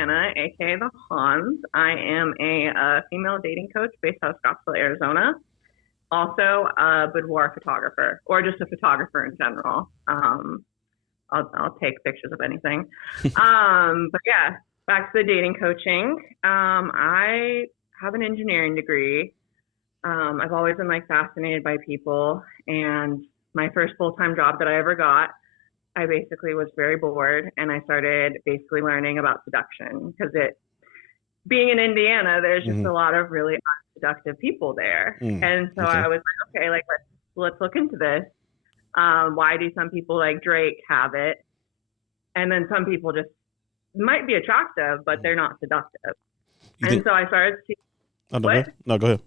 Anna, aka the Hans. I am a female dating coach based out of Scottville, Arizona. Also a boudoir photographer, or just a photographer in general. I'll take pictures of anything. But yeah, back to the dating coaching. I have an engineering degree. I've always been like fascinated by people, and my first full-time job that I ever got, I basically was very bored, and I started basically learning about seduction because being in Indiana, there's just a lot of really unseductive people there. And so I was like, okay, like let's look into this. Why do some people like Drake have it? And then some people just might be attractive, but they're not seductive. So I started No, go ahead.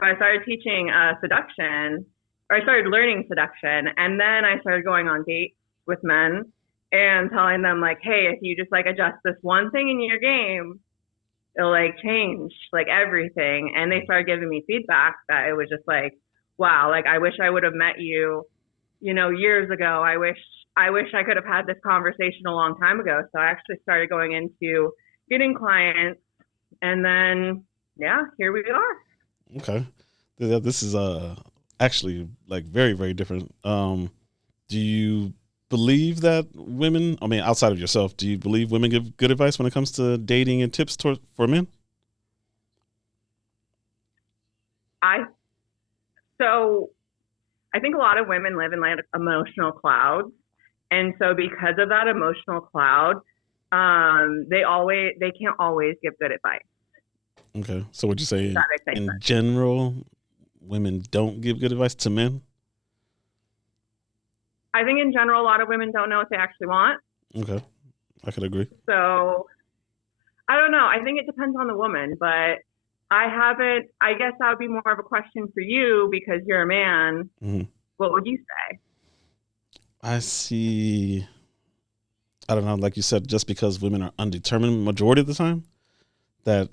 So I started teaching seduction, or I started learning seduction, and then I started going on dates with men and telling them like, hey, if you just like adjust this one thing in your game, it'll like change like everything. And they started giving me feedback that it was just like, wow, like I wish I would have met you, years ago. I wish I could have had this conversation a long time ago. So I actually started going into getting clients, and then yeah, here we are. Okay. This is actually like very, very different. Do you believe that women, I mean, outside of yourself, do you believe women give good advice when it comes to dating and tips for men? I think a lot of women live in like emotional clouds. And so because of that emotional cloud, they can't always give good advice. Okay. So would you say in general, women don't give good advice to men? I think in general, a lot of women don't know what they actually want. Okay. I could agree. So I don't know. I think it depends on the woman, but I guess that would be more of a question for you because you're a man. What would you say? I see. I don't know. Like you said, just because women are undetermined majority of the time, that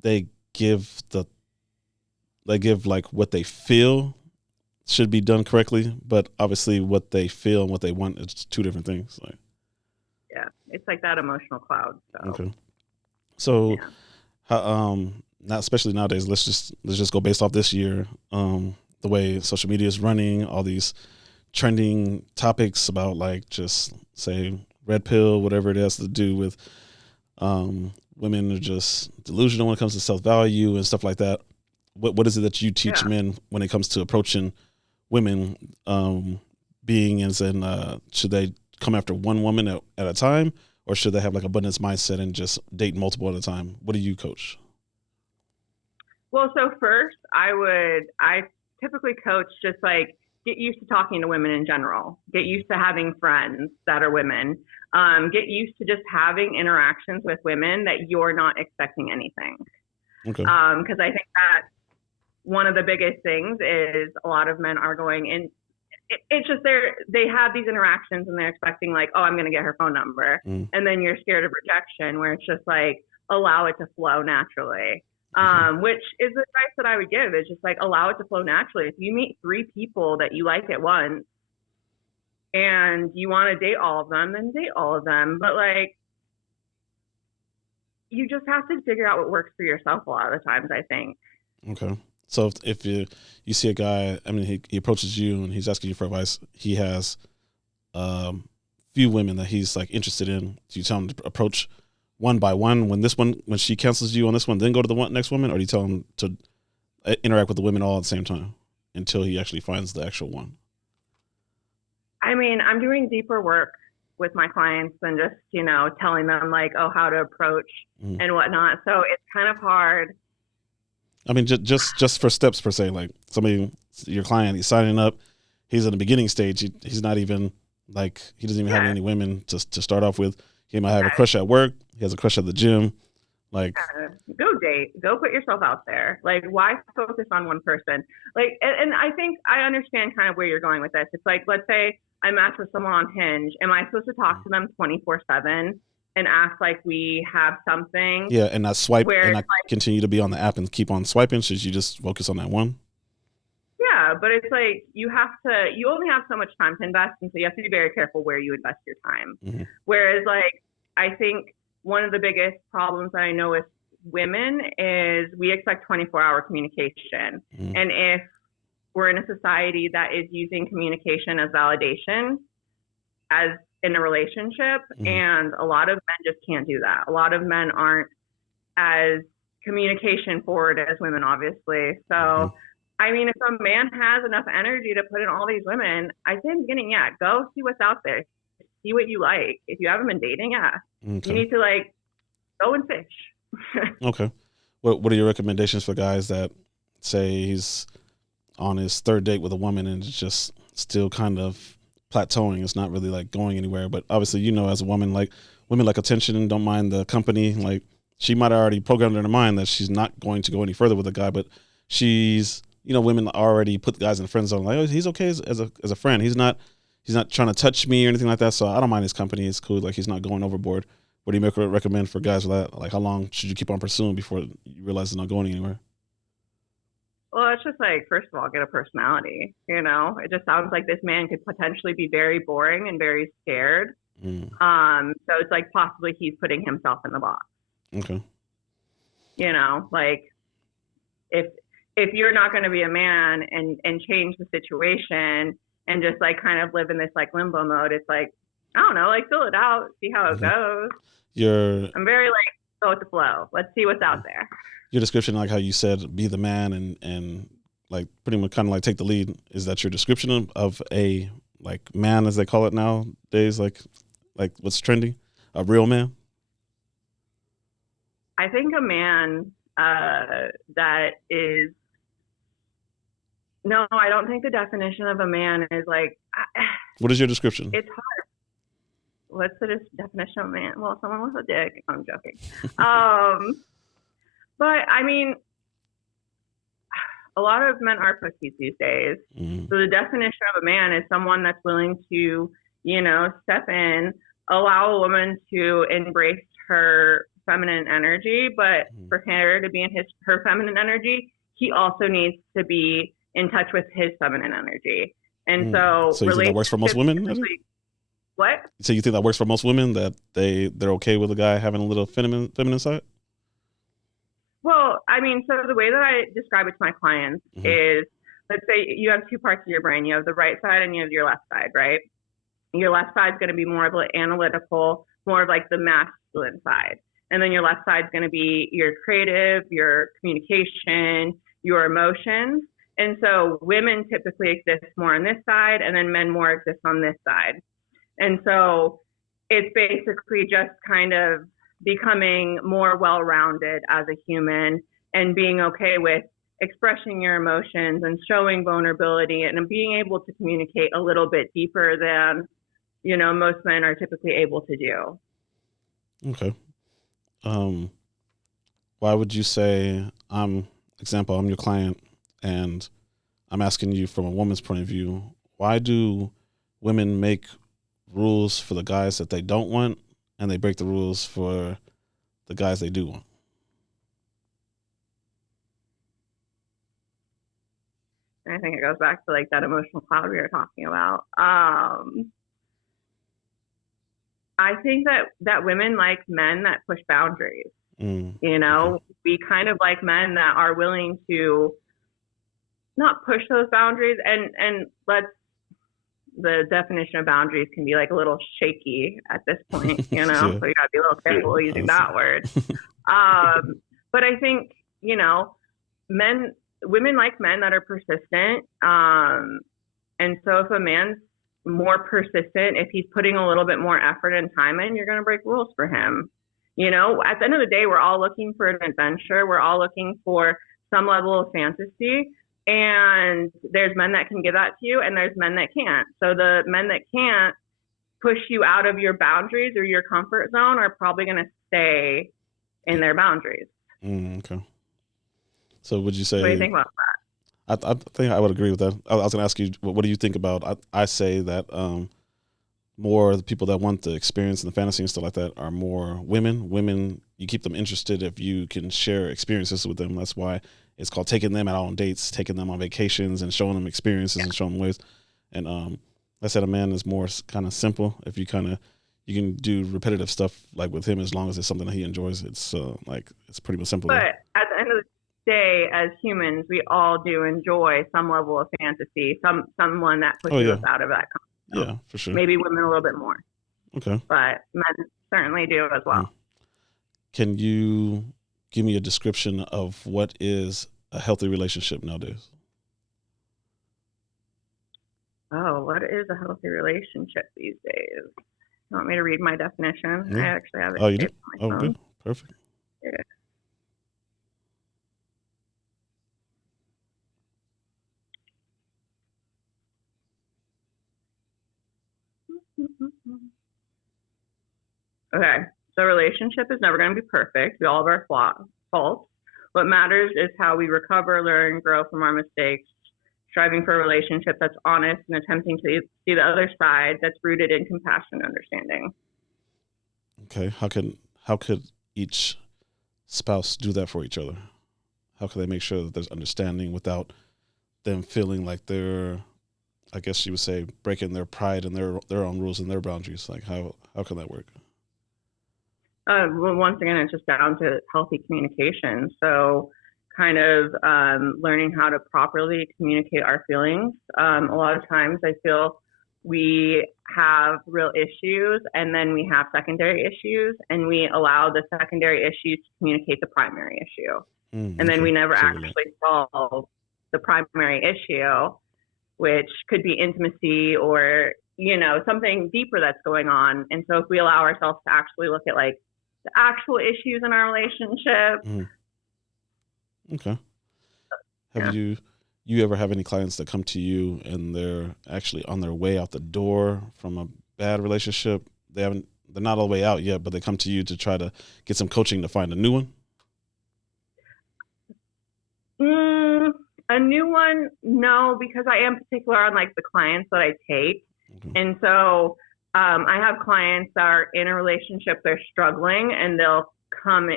they give like what they feel should be done correctly, but obviously what they feel and what they want is two different things. Like, yeah, it's like that emotional cloud. So. Okay. So, how, not especially nowadays. Let's just go based off this year. The way social media is running, all these trending topics about like just say red pill, whatever it has to do with women are just delusional when it comes to self-value and stuff like that. What is it that you teach men when it comes to approaching women, being as in should they come after one woman at a time, or should they have like abundance mindset and just date multiple at a time? What do you coach? Well, so first I typically coach just like get used to talking to women in general, get used to having friends that are women, get used to just having interactions with women that you're not expecting anything. Okay. Because I think that one of the biggest things is a lot of men are going in. It's just they have these interactions and they're expecting like, oh, I'm going to get her phone number. And then you're scared of rejection, where it's just like, allow it to flow naturally. Which is the advice that I would give, is just like, allow it to flow naturally. If you meet 3 people that you like at once and you want to date all of them, then date all of them. But like, you just have to figure out what works for yourself a lot of the times, I think. Okay. So if you see a guy, I mean, he approaches you and he's asking you for advice, he has few women that he's like interested in. Do you tell him to approach one by one when she cancels you on this one, then go to the next woman, or do you tell him to interact with the women all at the same time until he actually finds the actual one? I mean, I'm doing deeper work with my clients than just, telling them like, oh, how to approach and whatnot. So it's kind of hard. I mean, just for steps per se, like your client, he's signing up, he's in the beginning stage. He's not even like, he doesn't even have any women to start off with. He might have a crush at work. He has a crush at the gym. Like, go date, go put yourself out there. Like, why focus on one person? Like, and I think I understand kind of where you're going with this. It's like, let's say I match with someone on Hinge. Am I supposed to talk to them 24/7 and act like we have something? Yeah, and not swipe and not continue to be on the app and keep on swiping. Should you just focus on that one? Yeah, but it's like you only have so much time to invest, and so you have to be very careful where you invest your time. Whereas like, I think one of the biggest problems that I know with women is we expect 24-hour communication. And if we're in a society that is using communication as validation as in a relationship, and a lot of men just can't do that. A lot of men aren't as communication forward as women, obviously. So, I mean, if a man has enough energy to put in all these women, I say in the beginning, yeah, go see what's out there. See what you like. If you haven't been dating, yeah, you need to like go and fish. Okay. What are your recommendations for guys that say he's on his third date with a woman and it's just still kind of plateauing? It's not really like going anywhere, but obviously, you know, as a woman, like women like attention and don't mind the company. Like she might have already programmed in her mind that she's not going to go any further with a guy, but she's, you know, women already put guys in the friend zone. Like, oh, he's okay as a friend. He's not trying to touch me or anything like that. So I don't mind his company. It's cool. Like he's not going overboard. What do you recommend for guys with that? Like how long should you keep on pursuing before you realize it's not going anywhere? Well, it's just like, first of all, get a personality, you know? It just sounds like this man could potentially be very boring and very scared. So it's like possibly he's putting himself in the box. Okay. You know, like if you're not going to be a man and change the situation and just like kind of live in this like limbo mode, it's like, I don't know, like fill it out, see how it goes. I'm very like, go with the flow. Let's see what's out there. Your description, like how you said, be the man and like pretty much kind of like take the lead. Is that your description of a like man, as they call it nowadays? Like what's trending? A real man? I think a man that is, no, I don't think the definition of a man is like. What is your description? It's hard. What's the definition of a man? Well, someone with a dick. I'm joking. But I mean, a lot of men are pussies these days. So the definition of a man is someone that's willing to, you know, step in, allow a woman to embrace her feminine energy, but for her to be in her feminine energy, he also needs to be in touch with his feminine energy. And so you think that works for most women? What? So you think that works for most women, that they're okay with a guy having a little feminine side? Well, I mean, so the way that I describe it to my clients is, let's say you have two parts of your brain. You have the right side and you have your left side, right? Your left side is going to be more of the analytical, more of like the masculine side. And then your left side is going to be your creative, your communication, your emotions. And so women typically exist more on this side, and then men more exist on this side. And so it's basically just kind of becoming more well-rounded as a human and being okay with expressing your emotions and showing vulnerability and being able to communicate a little bit deeper than, you know, most men are typically able to do. Okay. Why would you say, I'm your client and I'm asking you from a woman's point of view, why do women make rules for the guys that they don't want and they break the rules for the guys they do want? I think it goes back to like that emotional cloud we were talking about. I think that women like men that push boundaries. You know, we kind of like men that are willing to not push those boundaries, and the definition of boundaries can be like a little shaky at this point, you know, so you gotta be a little careful using that word. But I think, you know, women like men that are persistent. And so if a man's more persistent, if he's putting a little bit more effort and time in, you're going to break rules for him. You know, at the end of the day, we're all looking for an adventure. We're all looking for some level of fantasy. And there's men that can give that to you, and there's men that can't. So the men that can't push you out of your boundaries or your comfort zone are probably going to stay in their boundaries. Okay. So would you say... What do you think about that? I think I would agree with that. I was going to ask you, what do you think about... I say that more the people that want the experience and the fantasy and stuff like that are more women. Women, you keep them interested if you can share experiences with them. That's why it's called taking them out on dates, taking them on vacations and showing them experiences and showing them ways. And I said a man is more kind of simple. If you kind of you can do repetitive stuff like with him as long as it's something that he enjoys. It's like it's pretty much simple. But at the end of the day, as humans, we all do enjoy some level of fantasy, someone that pushes us out of that comfort zone. Yeah, for sure. Maybe women a little bit more. Okay. But men certainly do as well. Can you give me a description of what is a healthy relationship nowadays? Oh, what is a healthy relationship these days? You want me to read my definition? Yeah. I actually have it. Oh, you do? Oh, good. Perfect. Yeah. Okay, so relationship is never going to be perfect. We all have our faults. What matters is how we recover, learn, grow from our mistakes, striving for a relationship that's honest and attempting to see the other side that's rooted in compassion and understanding. Okay, how could each spouse do that for each other? How can they make sure that there's understanding without them feeling like they're, I guess you would say, breaking their pride and their own rules and their boundaries? Like how can that work? Well, once again, it's just down to healthy communication. So kind of learning how to properly communicate our feelings. A lot of times I feel we have real issues and then we have secondary issues and we allow the secondary issues to communicate the primary issue. And then we never actually solve the primary issue, which could be intimacy or, something deeper that's going on. And so if we allow ourselves to actually look at like the actual issues in our relationship. Okay. Have you ever have any clients that come to you and they're actually on their way out the door from a bad relationship? They're not all the way out yet, but they come to you to try to get some coaching to find a new one? A new one, no, because I am particular on like the clients that I take. Okay. And so I have clients that are in a relationship, they're struggling, and they'll come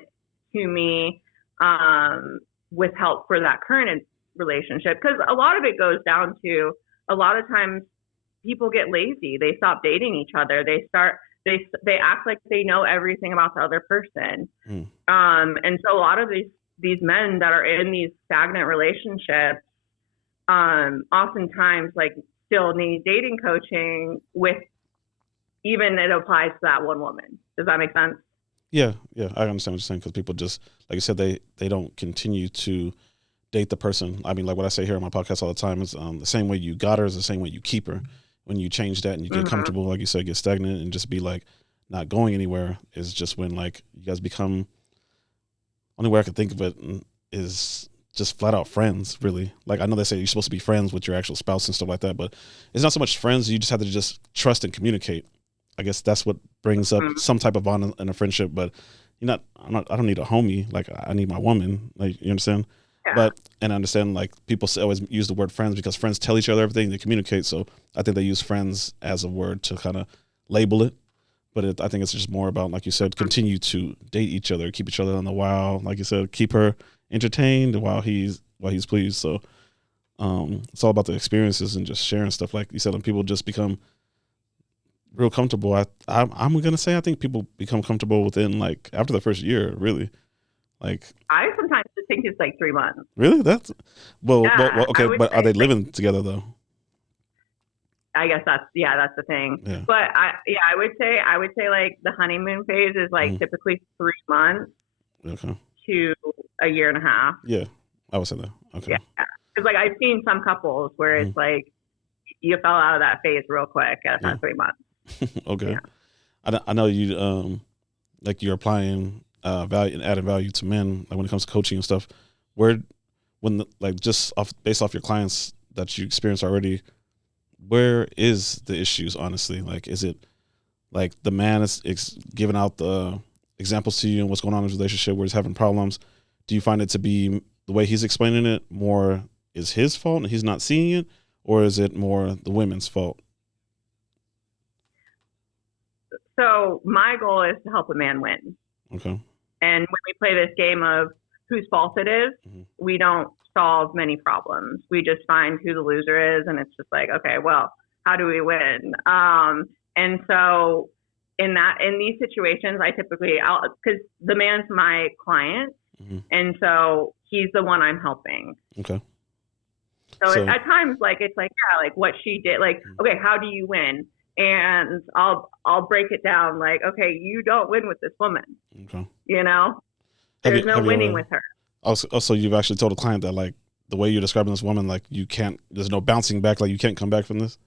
to me with help for that current relationship. Because a lot of it goes down to, a lot of times people get lazy. They stop dating each other. They act like they know everything about the other person. And so a lot of these men that are in these stagnant relationships, oftentimes like still need dating coaching with, even it applies to that one woman. Does that make sense? Yeah, I understand what you're saying, because people just, like you said, they don't continue to date the person. I mean, like what I say here on my podcast all the time is the same way you got her is the same way you keep her. When you change that and you get comfortable, like you said, get stagnant and just be like not going anywhere, is just when like you guys become, only way I can think of it is just flat out friends, really. Like I know they say you're supposed to be friends with your actual spouse and stuff like that, but it's not so much friends. You just have to just trust and communicate. I guess that's what brings up some type of bond in a friendship. But I don't need a homie. Like I need my woman. Like, you understand? Yeah. And I understand like people always use the word friends because friends tell each other everything, they communicate. So I think they use friends as a word to kind of label it. But I think it's just more about, like you said, continue to date each other, keep each other on the while. Like you said, keep her entertained while he's pleased. So it's all about the experiences and just sharing stuff. Like you said, when people just become real comfortable, I'm gonna say I think people become comfortable within like after the first year, really. Like I sometimes think it's like 3 months. Really? That's well okay, but are they living together though? I guess that's the thing. Yeah. But I would say like the honeymoon phase is like typically 3 months to a year and a half. Yeah, I would say that. Okay. Yeah, because like I've seen some couples where it's like you fell out of that phase real quick after 3 months. Okay. Yeah. I know you like you're applying value and adding value to men, like when it comes to coaching and stuff. Based off your clients that you experience already, where is the issues, honestly? Like, is it like the man is giving out the examples to you and what's going on in his relationship where he's having problems? Do you find it to be the way he's explaining it more is his fault and he's not seeing it, or is it more the women's fault? So my goal is to help a man win. Okay. And when we play this game of whose fault it is, we don't solve many problems. We just find who the loser is, and it's just like, okay, well, how do we win? And so in these situations, I typically, because the man's my client, and so he's the one I'm helping. Okay. So at times, like, it's like, yeah, like what she did, like, okay, how do you win? And I'll break it down, like, okay, you don't win with this woman. Okay. You know, there's no winning with her. Also, you've actually told a client that, like, the way you're describing this woman, like, you can't, there's no bouncing back, like, you can't come back from this?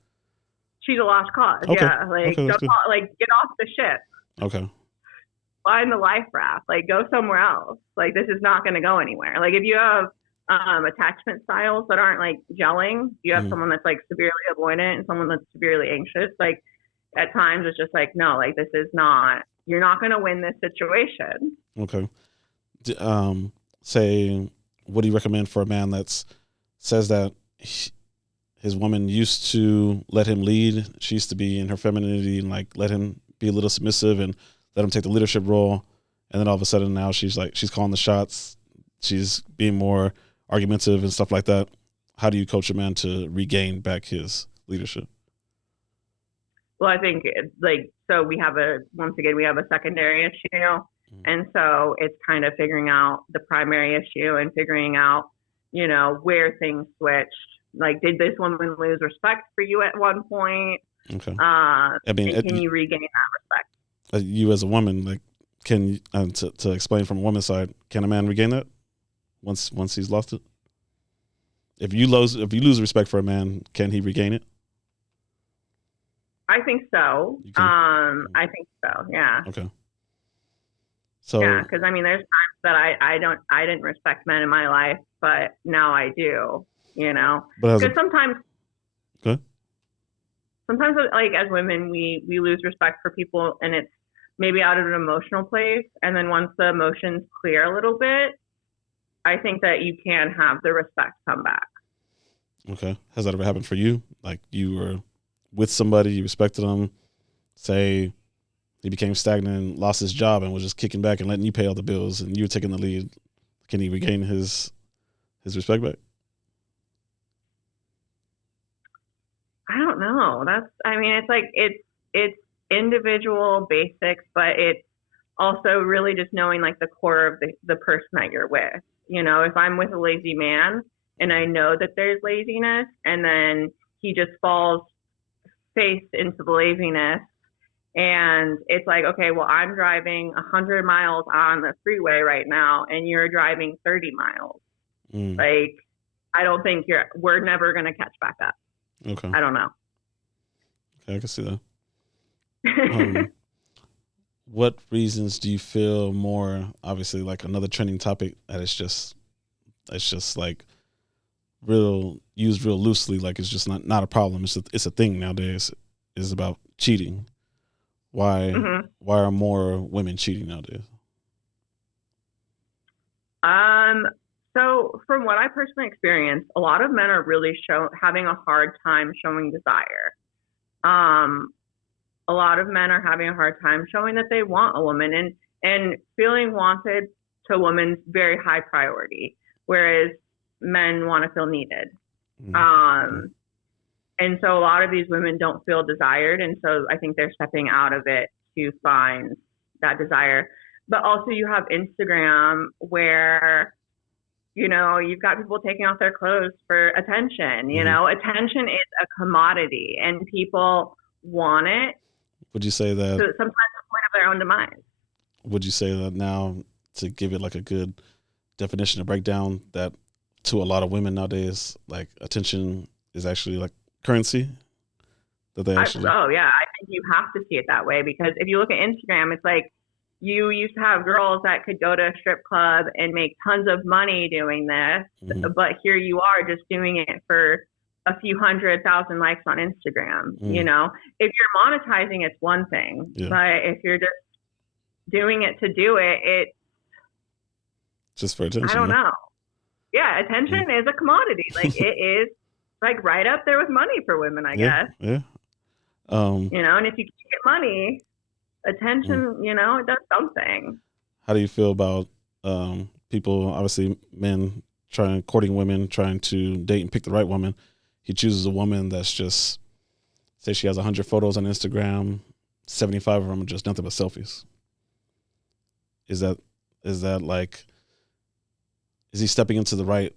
She's a lost cause. Okay. Yeah, like, get off the ship. Okay. Find the life raft. Like, go somewhere else. Like, this is not going to go anywhere. Like, if you have attachment styles that aren't, like, gelling, you have someone that's, like, severely avoidant and someone that's severely anxious, like, at times it's just like, no, like, this is not, you're not going to win this situation. Okay. Say, what do you recommend for a man that says that his woman used to let him lead? She used to be in her femininity and, like, let him be a little submissive and let him take the leadership role. And then all of a sudden now she's calling the shots. She's being more argumentative and stuff like that. How do you coach a man to regain back his leadership? Well, I think, like, so we have a secondary issue. And so it's kind of figuring out the primary issue and figuring out, you know, where things switched. Like, did this woman lose respect for you at one point? Okay. I mean, can you regain that respect? You as a woman, like, can to explain from a woman's side, can a man regain that once he's lost it? If you lose respect for a man, can he regain it? I think so. I think so. Yeah. Okay. So yeah, because I mean, there's times that I didn't respect men in my life, but now I do. You know, because sometimes, like, as women, we lose respect for people, and it's maybe out of an emotional place, and then once the emotions clear a little bit, I think that you can have the respect come back. Okay. Has that ever happened for you? Like, you were with somebody, you respected them, say he became stagnant and lost his job and was just kicking back and letting you pay all the bills and you were taking the lead. Can he regain his respect back? I don't know. It's like, it's individual basics, but it's also really just knowing, like, the core of the person that you're with. You know, if I'm with a lazy man and I know that there's laziness and then he just falls face into the laziness, and it's like, okay, well, I'm driving 100 miles on the freeway right now and you're driving 30 miles. Like, I don't think we're never going to catch back up. Okay. I don't know. Okay, I can see that. What reasons do you feel more, obviously, like, another trending topic that it's just like used real loosely, like it's just not a problem. It's a thing nowadays, is about cheating. Why are more women cheating nowadays? So from what I personally experienced, a lot of men are really having a hard time showing desire. A lot of men are having a hard time showing that they want a woman, and feeling wanted to a woman's very high priority, whereas men want to feel needed. And so a lot of these women don't feel desired, and so I think they're stepping out of it to find that desire. But also you have Instagram where, you know, you've got people taking off their clothes for attention. You know, attention is a commodity and people want it. Would you say that? So sometimes the point of their own demise. Would you say that now, to give it like a good definition, a breakdown, that to a lot of women nowadays, like, attention is actually like currency? That they actually. Oh yeah, I think you have to see it that way, because if you look at Instagram, it's like you used to have girls that could go to a strip club and make tons of money doing this, but here you are just doing it for a few 100,000 likes on Instagram. You know, if you're monetizing, it's one thing, but if you're just doing it to do it, it's just for attention. I don't know. Yeah, attention is a commodity. Like, it is, like, right up there with money for women, I guess. Yeah. You know, and if you can get money, attention, you know, it does something. How do you feel about people, obviously men courting women, trying to date and pick the right woman? He chooses a woman that's just, say she has 100 photos on Instagram, 75 of them are just nothing but selfies. Is that like, is he stepping into the right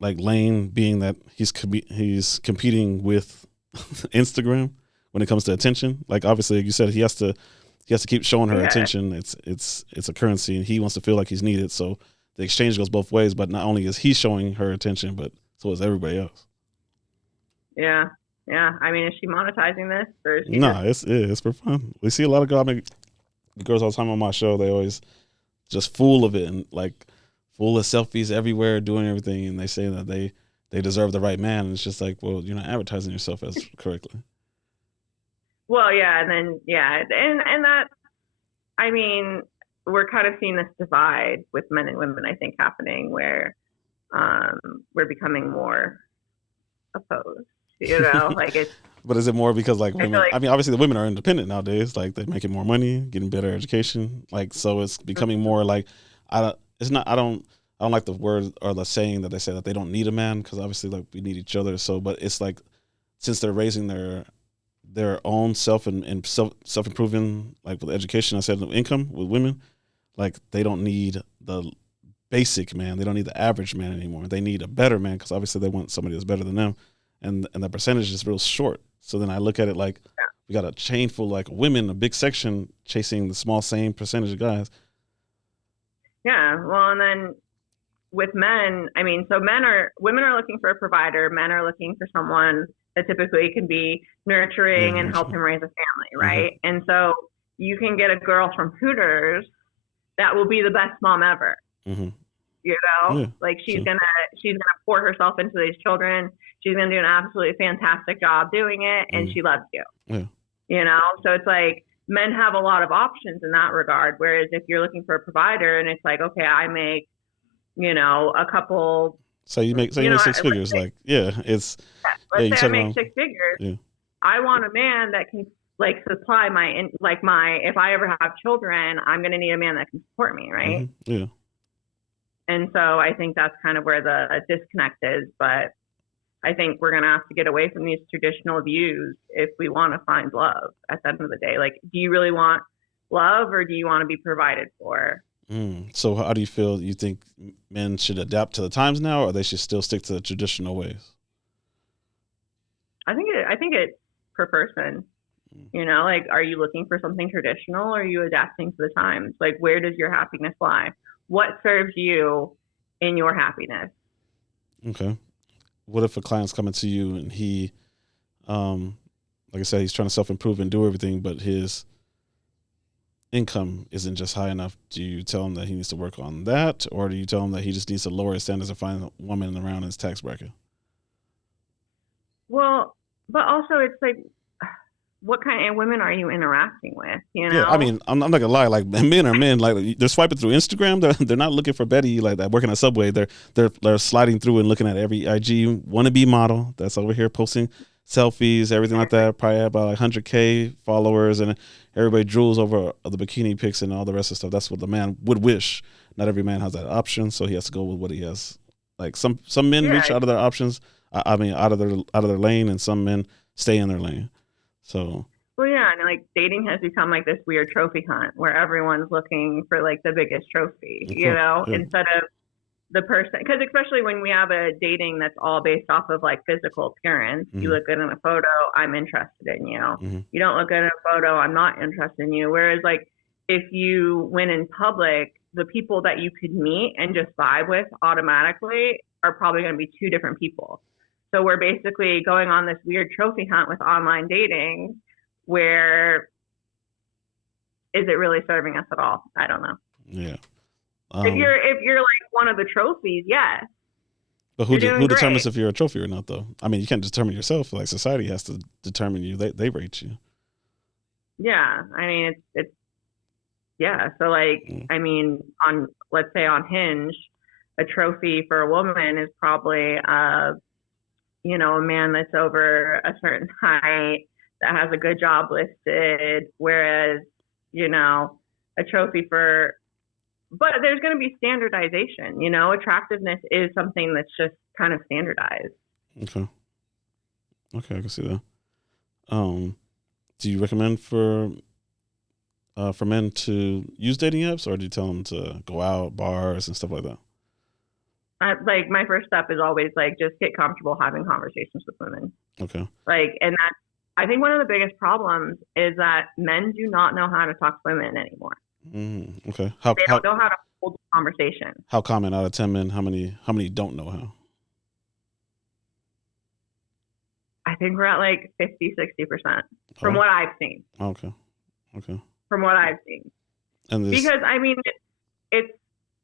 like lane, being that he's competing with Instagram when it comes to attention? Like obviously, like you said, he has to keep showing her attention. It's a currency, and he wants to feel like he's needed. So the exchange goes both ways. But not only is he showing her attention, but so is everybody else. Yeah. I mean, is she monetizing this, or is she it's for fun. We see a lot of girls all the time on my show. They always just full of it and like full of selfies everywhere, doing everything, and they say that they deserve the right man. And it's just like, well, you're not advertising yourself as correctly. Well, yeah, and then and that, I mean, we're kind of seeing this divide with men and women, I think, happening where we're becoming more opposed. Like it's. But is it more because like women? I mean, obviously the women are independent nowadays. Like they're making more money, getting better education. Like so, it's becoming more like I don't like the word or the saying that they say that they don't need a man, because obviously like we need each other. So, but it's like since they're raising their own self and self improving, like with education, I said income with women, like they don't need the basic man. They don't need the average man anymore. They need a better man, because obviously they want somebody that's better than them. And the percentage is real short. So then I look at it like we got a chain full like women, a big section chasing the small same percentage of guys. Yeah, well, and then with men, I mean, so women are looking for a provider. Men are looking for someone that typically can be nurturing and help him raise a family, right? Mm-hmm. And so you can get a girl from Hooters that will be the best mom ever. Mm-hmm. Like she's gonna pour herself into these children. She's gonna do an absolutely fantastic job doing it, and she loves you. Yeah. So it's like men have a lot of options in that regard. Whereas if you're looking for a provider, and it's like, okay, I make, a couple. So you make 6 figures, like it's. Let's say I make 6 figures. Yeah. I want a man that can like supply if I ever have children, I'm gonna need a man that can support me, right? Mm-hmm. Yeah. And so I think that's kind of where the disconnect is. But I think we're going to have to get away from these traditional views if we want to find love at the end of the day. Like, do you really want love, or do you want to be provided for? So how do you feel? You think men should adapt to the times now, or they should still stick to the traditional ways? I think it's per person. Like, are you looking for something traditional, or are you adapting to the times? Like, where does your happiness lie? What serves you in your happiness? Okay. What if a client's coming to you and he, like I said, he's trying to self-improve and do everything, but his income isn't just high enough? Do you tell him that he needs to work on that, or do you tell him that he just needs to lower his standards and find a woman around his tax bracket? Well, but also it's like, what kind of women are you interacting with? Yeah, I mean, I'm not gonna lie. Like men are men. Like they're swiping through Instagram. They're not looking for Betty like that working at Subway. They're sliding through and looking at every IG wannabe model that's over here posting selfies, everything like that. Probably about like 100K followers, and everybody drools over the bikini pics and all the rest of stuff. That's what the man would wish. Not every man has that option, so he has to go with what he has. Like some men reach out of their options. I mean, out of their lane, and some men stay in their lane. So. Well, yeah, and like dating has become like this weird trophy hunt where everyone's looking for like the biggest trophy, instead of the person. Because especially when we have a dating that's all based off of like physical appearance, you look good in a photo, I'm interested in you. You don't look good in a photo, I'm not interested in you. Whereas like if you went in public, the people that you could meet and just vibe with automatically are probably going to be two different people. So we're basically going on this weird trophy hunt with online dating, where is it really serving us at all? I don't know. Yeah. If you're like one of the trophies, yes. But who determines if you're a trophy or not, though? I mean, you can't determine yourself. Like society has to determine you. They rate you. Yeah, I mean it's yeah. So like I mean, let's say on Hinge, a trophy for a woman is probably a man that's over a certain height, that has a good job listed, whereas, a trophy but there's going to be standardization, attractiveness is something that's just kind of standardized. Okay, I can see that. Do you recommend for for men to use dating apps, or do you tell them to go out, bars, and stuff like that? Like my first step is always like just get comfortable having conversations with women. Okay. Like, and that's, I think one of the biggest problems is that men do not know how to talk to women anymore. Okay. They don't know how to hold a conversation. How common out of 10 men? How many don't know how? I think we're at like 50-60% from what I've seen. Okay. From what I've seen. And because I mean, it's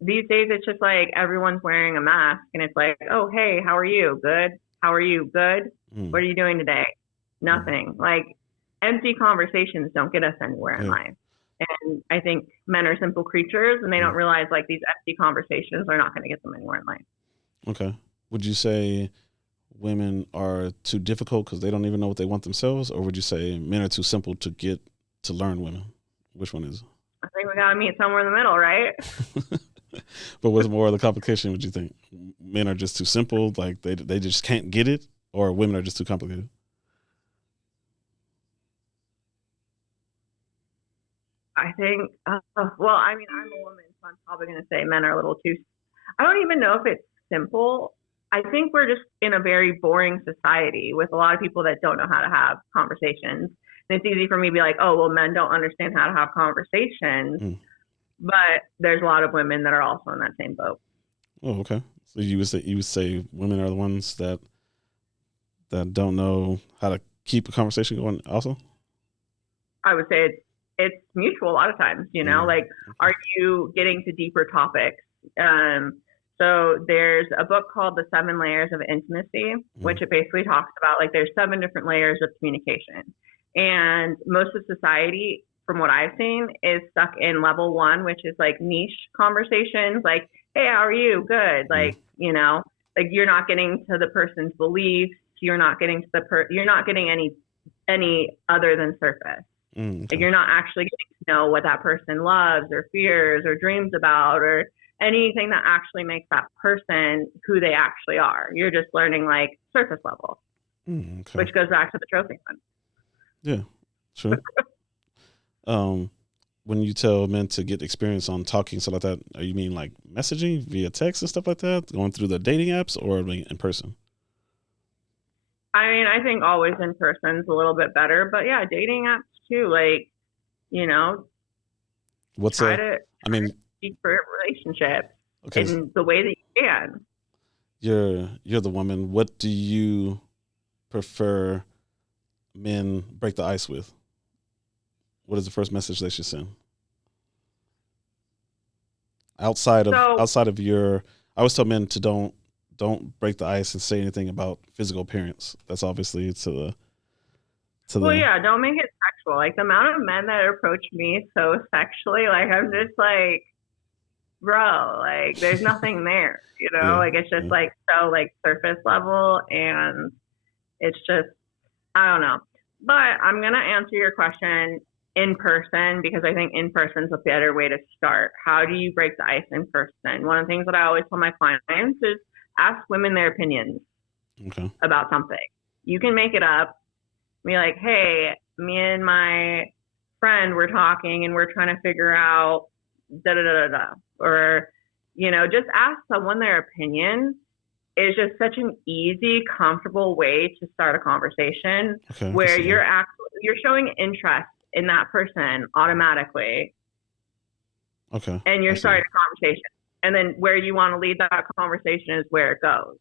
these days it's just like everyone's wearing a mask, and it's like, oh hey, how are you? Good. How are you? Good. What are you doing today? Nothing. Like empty conversations don't get us anywhere in life. And I think men are simple creatures, and they don't realize like these empty conversations are not going to get them anywhere in life. Okay. Would you say women are too difficult because they don't even know what they want themselves, or would you say men are too simple to get to learn women? Which one is it? I think we got to meet somewhere in the middle, right? But what's more of the complication, would you think? Men are just too simple, like they just can't get it, or women are just too complicated? I think, well, I mean, I'm a woman, so I'm probably going to say men are a little too, I don't even know if it's simple. I think we're just in a very boring society with a lot of people that don't know how to have conversations. And it's easy for me to be like, oh, well, men don't understand how to have conversations. But there's a lot of women that are also in that same boat. Oh, okay. So you would say women are the ones that don't know how to keep a conversation going also? I would say it's mutual a lot of times, you know, like, are you getting to deeper topics? So there's a book called The 7 Layers of Intimacy, which it basically talks about like there's 7 different layers of communication. And most of society, from what I've seen, is stuck in level 1, which is like niche conversations, like, hey, how are you? Good. Like, you know, like you're not getting to the person's beliefs. You're not getting to you're not getting any other than surface. Okay. Like you're not actually getting to know what that person loves or fears or dreams about or anything that actually makes that person who they actually are. You're just learning like surface level, which goes back to the trophy one. Yeah, sure. When you tell men to get experience on talking, stuff like that, you mean like messaging via text and stuff like that, going through the dating apps, or in person? I mean, I think always in person is a little bit better, but yeah, dating apps too. Like, you know, try to speak for relationships in the way that you can. You're the woman. What do you prefer men break the ice with? What is the first message they should send? Outside of your, I always tell men to don't break the ice and say anything about physical appearance. That's obviously yeah, don't make it sexual. Like the amount of men that approach me so sexually, like I'm just like, bro, like there's nothing there, you know? Like it's just like so like surface level, and it's just, I don't know. But I'm gonna answer your question in person because I think in person is a better way to start. How do you break the ice in person? One of the things that I always tell my clients is ask women their opinions about something. You can make it up. Be like, hey, me and my friend were talking and we're trying to figure out da da da da da. Or, you know, just ask someone their opinion is just such an easy, comfortable way to start a conversation where you're showing interest in that person automatically. Okay. And you're starting a conversation. And then where you want to lead that conversation is where it goes.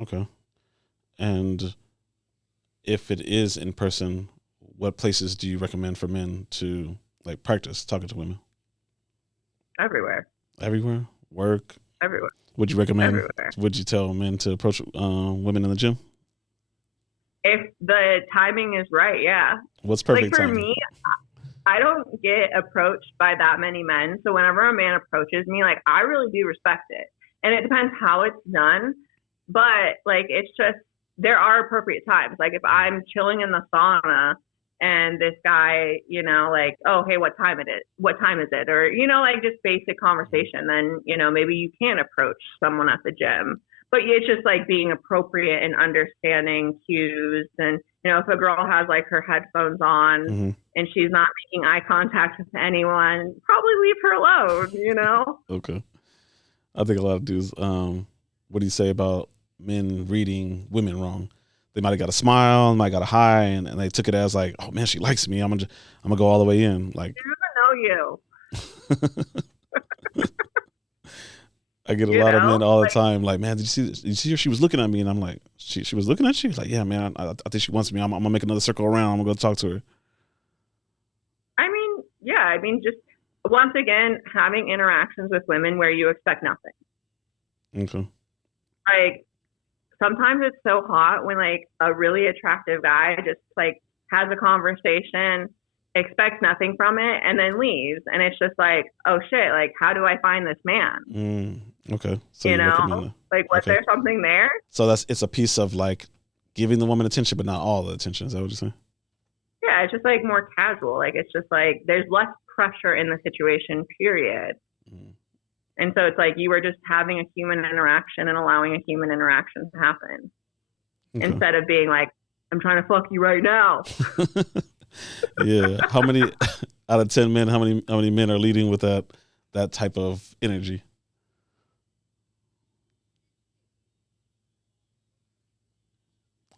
Okay. And if it is in person, what places do you recommend for men to like practice talking to women? Everywhere. Everywhere? Work? Everywhere. Would you recommend, everywhere. Would you tell men to approach women in the gym? If the timing is right, yeah. What's perfect like for timing? me, I don't get approached by that many men. So whenever a man approaches me, like I really do respect it. And it depends how it's done. But like it's just, there are appropriate times. Like if I'm chilling in the sauna and this guy, you know, like, oh, hey, what time is it? Or, you know, like just basic conversation. Then, you know, maybe you can approach someone at the gym. But it's just like being appropriate and understanding cues. And, you know, if a girl has like her headphones on and she's not making eye contact with anyone, probably leave her alone, you know? Okay. I think a lot of dudes, what do you say about men reading women wrong? They might have got a smile, might have got a hi, and they took it as like, oh man, she likes me. I'm gonna go all the way in. Like, She doesn't know you. I get a lot of men all the time. Like, man, did you see her? She was looking at me, and I'm like, she was looking at you. Like, yeah, man, I think she wants me. I'm gonna make another circle around. I'm gonna go talk to her. I mean, just once again, having interactions with women where you expect nothing. Okay. Like, sometimes it's so hot when like a really attractive guy just like has a conversation, expects nothing from it, and then leaves, and it's just like, oh shit, like how do I find this man? Okay. So you know, like was there something there? So it's a piece of like giving the woman attention, but not all the attention. Is that what you're saying? Yeah, it's just like more casual. Like it's just like there's less pressure in the situation, period. And so it's like you were just having a human interaction and allowing a human interaction to happen instead of being like, I'm trying to fuck you right now. Yeah. How many out of 10 men, how many men are leading with that type of energy?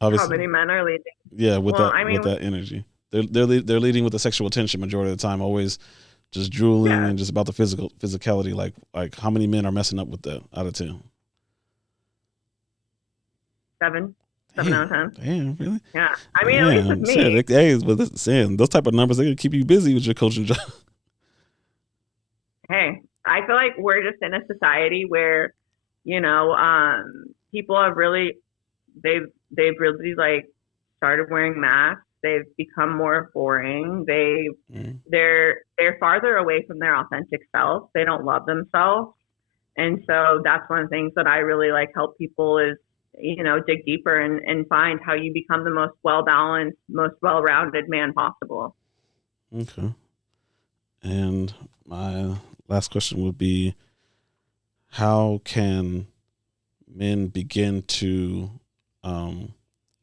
Obviously. How many men are leading? Yeah, with that energy. They're leading with the sexual attention majority of the time, always just drooling and just about the physicality. Like how many men are messing up with that out of 10? 7 out of 10. Damn, really? Yeah. I mean, at least with me. Saying those type of numbers, they can keep you busy with your coaching job. Hey, I feel like we're just in a society where, you know, people have really, they've really like started wearing masks. They've become more boring. They're farther away from their authentic self. They don't love themselves. And so that's one of the things that I really like help people is, you know, dig deeper and find how you become the most well-balanced, most well-rounded man possible. Okay. And my last question would be, how can men begin to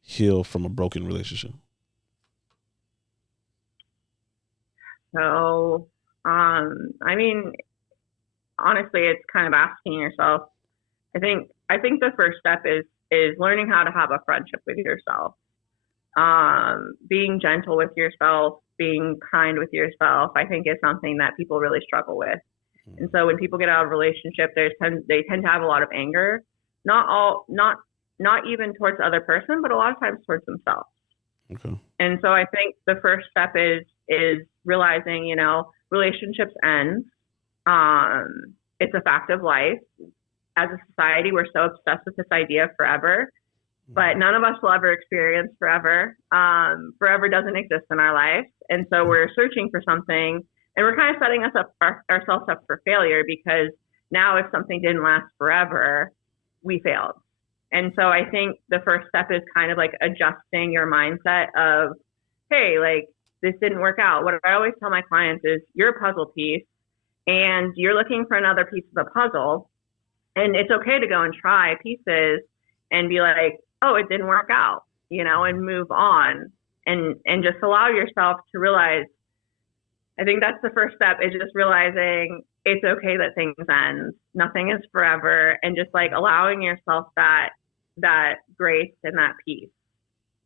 heal from a broken relationship? So, I mean, honestly, it's kind of asking yourself. I think the first step is learning how to have a friendship with yourself. Being gentle with yourself, being kind with yourself, I think is something that people really struggle with. And so when people get out of a relationship, they tend to have a lot of anger, not even towards the other person, but a lot of times towards themselves. Okay. And so I think the first step is realizing, you know, relationships end. It's a fact of life. As a society, we're so obsessed with this idea of forever, but none of us will ever experience forever. Forever doesn't exist in our life. And so we're searching for something, and we're kind of setting ourselves up for failure, because now if something didn't last forever, we failed. And so I think the first step is kind of like adjusting your mindset of, hey, like this didn't work out. What I always tell my clients is you're a puzzle piece and you're looking for another piece of the puzzle. And it's okay to go and try pieces and be like, oh, it didn't work out, you know, and move on and just allow yourself to realize. I think that's the first step, is just realizing it's okay that things end. Nothing is forever, and just like allowing yourself that grace and that peace.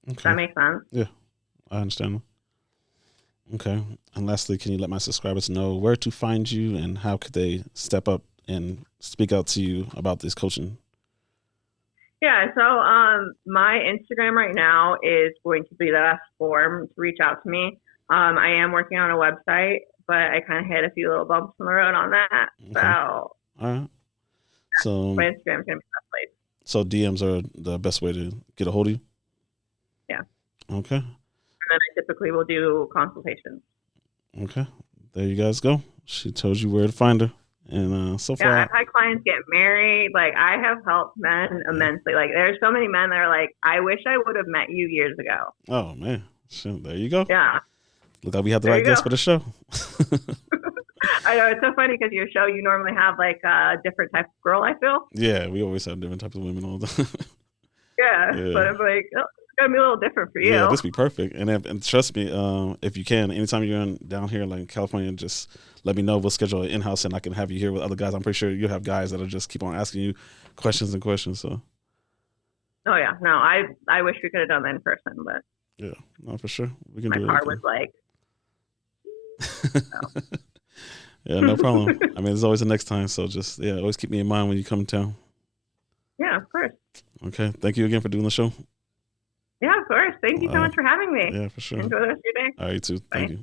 Okay. Does that make sense? Yeah, I understand. Okay. And lastly, can you let my subscribers know where to find you and how could they step up and speak out to you about this coaching? Yeah, so my Instagram right now is going to be the best form to reach out to me. I am working on a website, but I kind of hit a few little bumps on the road on that. Okay. So, all right. So my Instagram is going to be the best place. So DMs are the best way to get a hold of you? Yeah. Okay. And then I typically will do consultations. Okay. There you guys go. She told you where to find her. And so far, I've had clients get married. Like, I have helped men immensely. Like, there's so many men that are like, I wish I would have met you years ago. Oh, man. So, there you go. Yeah. Look like we have the right guest for the show. I know, it's so funny because your show, you normally have like a different type of girl, I feel. Yeah, we always have different types of women all the time. Yeah, but I'm like, gonna be a little different for you. Yeah, this be perfect. And trust me, if you can, anytime you're down here like in California, just let me know. We'll schedule an in-house and I can have you here with other guys. I'm pretty sure you'll have guys that'll just keep on asking you questions and questions. So. Oh yeah, no, I wish we could have done that in person, but yeah, no, for sure we can my do it. car was like. So. Yeah, no problem. I mean, there's always the next time. So just always keep me in mind when you come to town. Yeah, of course. Okay, thank you again for doing the show. Yeah, of course. Thank you so much for having me. Yeah, for sure. Enjoy the rest of your day. All right, you too. Thank you.